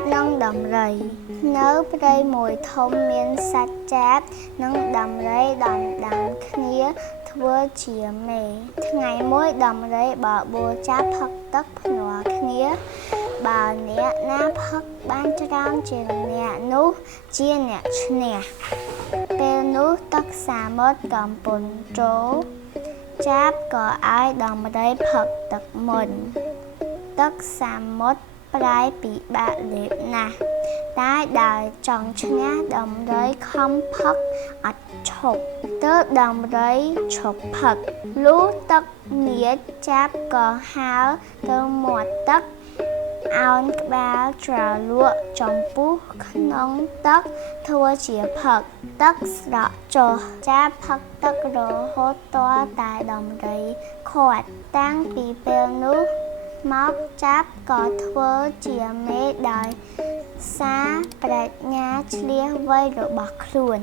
បនិងដំរីនៅព្រៃមួយធំមានសត្វចាបនិងដំរីដំដាំគ្នាធ្វើជាមេថ្ងៃមួយដំរីបបួលចាបផឹកទឹកភ្នាល់គ្នាបើអ្នកណាផឹកបានច្រើនជាងអ្នកនោះជាអ្នកឈ្នះពេលនោះទឹកសមុទ្រកំពុងចូលចាបក៏ឲ្យដំរីផឹកទឹកមុនទឹកសមុទ្រប្រែពិបាកលេបណាស់តែដោយចង់ឈ្នះដំរីខំផឹកអត់ឈប់ទើបដំរីឈប់ផឹកលុះទឹកងាចចាបក៏ហើរទៅមាត់ទឹកឱនក្បាលជ្រលក់ចំពុះក្នុងទឹកធ្វើជាផឹកទឹកស្រក់ចុះចាបផឹកទឹករហូតទាល់តែដំរីខាត់តាំងពីពេលនោះមកចាបក៏ធ្វើជាមេដោយសារប្រាជ្ញាឈ្លាសវៃរបស់ខ្លួន